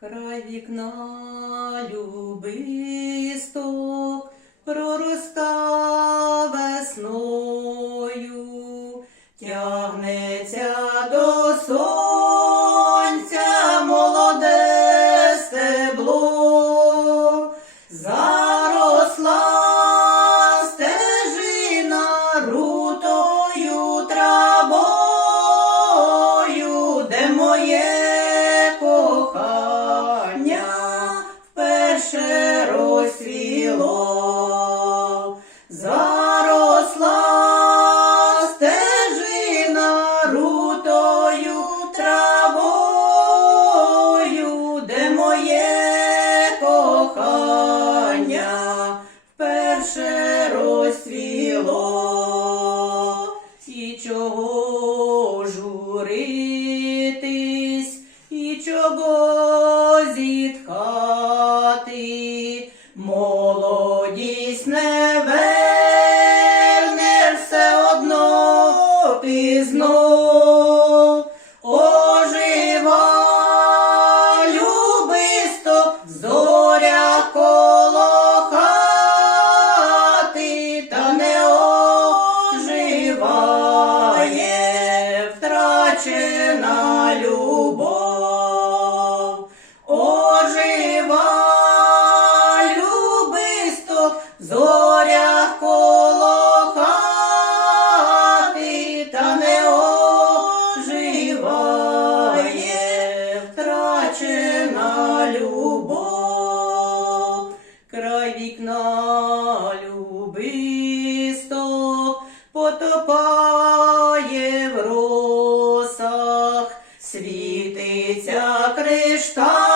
Край вікна любисток пророста весною, тягнеться до сонця Заросла стежина рутою травою, де моє кохання вперше розцвіло. І чого журитись, і чого ти ожива зоря коло та не оживає втрачена любов. Світиться кришталь.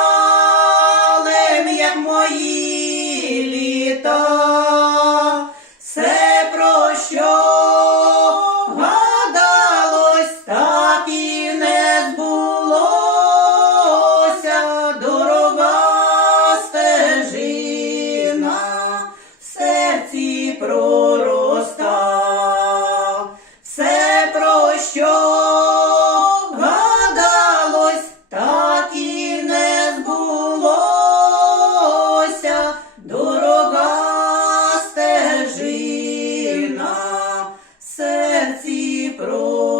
libro.